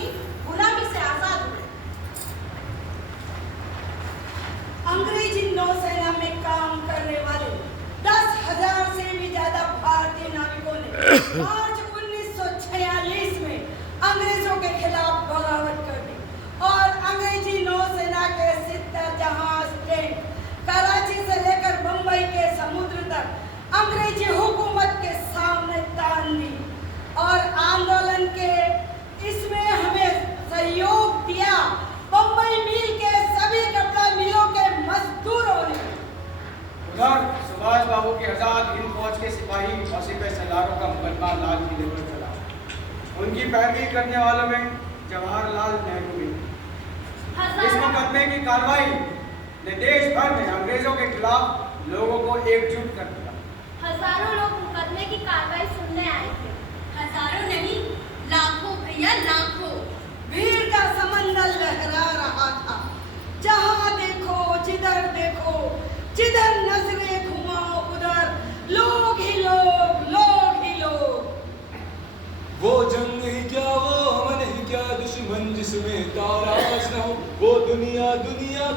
भारतवासी गुलामी से आजाद हुए। अंग्रेजी नौसेना में काम करने वाले 10,000 से भी ज्यादा भारतीय नाविकों ने मार्च 1946 में अंग्रेजों के खिलाफ बगावत कर दी और अंग्रेजी नौसेना के 70 जहाज ट्रेन कराची से लेकर बंबई के समुद्र तक अंग्रेजी हुकूमत के सामने तान दी और आंदोलन के इसमें हमें सहयोग दिया बंबई मिल के सभी कपड़ा मिलों के मजदूरों ने। उधर सुभाष बाबू के आजाद हिंद फौज के सिपाही और सिपह सलारों का मुकदमा लाल किले पर चला। उनकी पैरवी करने वालों में जवाहरलाल नेहरू भी। इस मुकदमे की कार्रवाई ने देश भर में अंग्रेजों के खिलाफ लोगों को एकजुट कर दिया। हजारों लोग मुकदमे की कार्रवाई सुनने आए थे। हजारों नहीं, लाखों भैया लाखों। भीड़ का समंदर लहरा रहा था। जहां देखो जिधर नजरें घुमाओ उधर लोग ही लोग। वो जंग ही क्या, वो हमन ही क्या, दुश्मन जिसमें ताराज न हो। वो दुनिया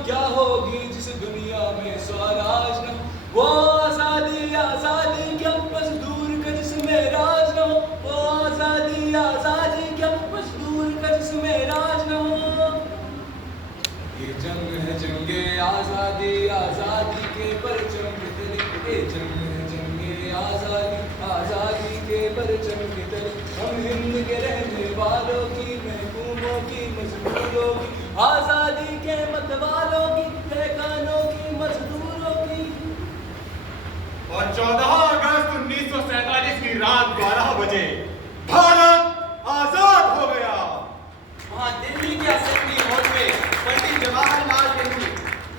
क्या होगी जिस दुनिया में स्वराज न हो। वो आजादी क्या, मजदूर का जिसमें राज न हो। वो आजादी क्या, मजदूर का जिसमें राज न हो। ये जंग है जंगे आजादी के परचम के तले। ये जंग है जंगे आजादी के परचम के तले। हम हिंद के रहने वालों की, महकूमों की, मजदूरों की, आजादी के मतवालों की, ठेकानों की, मजदूरों की। और 14 अगस्त 1947 की रात 12 बजे भारत आजाद हो गया। वहाँ दिल्ली के असेंबली हॉल में पंडित जवाहरलाल नेहरू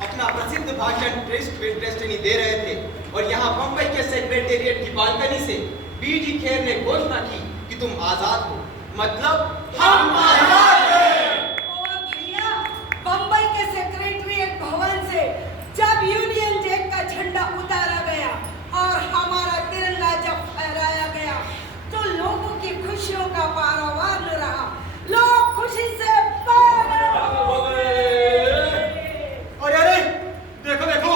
अपना प्रसिद्ध भाषण ट्रस्ट पे डेस्टिनी दे रहे थे और यहाँ बंबई के सेक्रेटेरिएट की बालकनी से बीडी खेर ने घोषणा की कि तुम आजाद हो, मतलब हम आजाद हैं। और भैया बंबई के सेक्रेटेरिएट भवन से जब यूनियन जैक का झंडा उतारा गया और हमारा तिरंगा जब फहराया गया तो लोगों की खुशियों का पारावार न रहा। लोग खुशी से और अरे देखो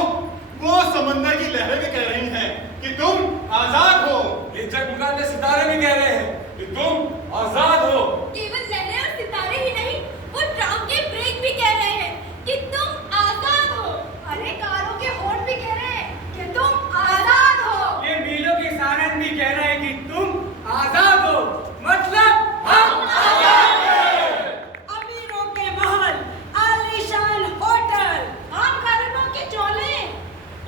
वो समंदर की लहरें भी कह रही हैं कि तुम आजाद हो। ये जगमगाते सितारे भी कह रहे हैं कि तुम आजाद हो। केवल लहरें और सितारे ही नहीं, वो ट्राम के ब्रेक भी कह रहे हैं कि तुम आजाद हो। अरे कारों के हॉर्न भी कह रहे हैं कि तुम आजाद हो। ये मीलों के सारन भी कह रहे हैं कि तुम आजाद हो, मतलब हम आजाद हैं। अमीरों के महल, आलीशान होटल, आम कानूनों के चोले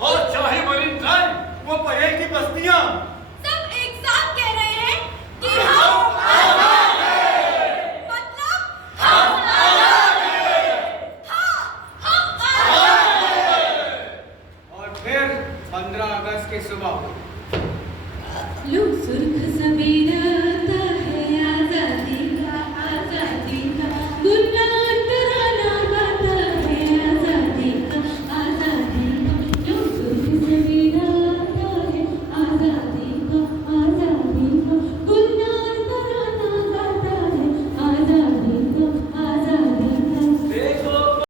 और चाहे मरीन ड्राइव, वो परेल की बस्तियां, सब एक साथ कह रहे हैं कि हम आजाद हैं, मतलब हम आजाद हैं। हाँ, हम आजाद हैं। और फिर 15 अगस्त की सुबह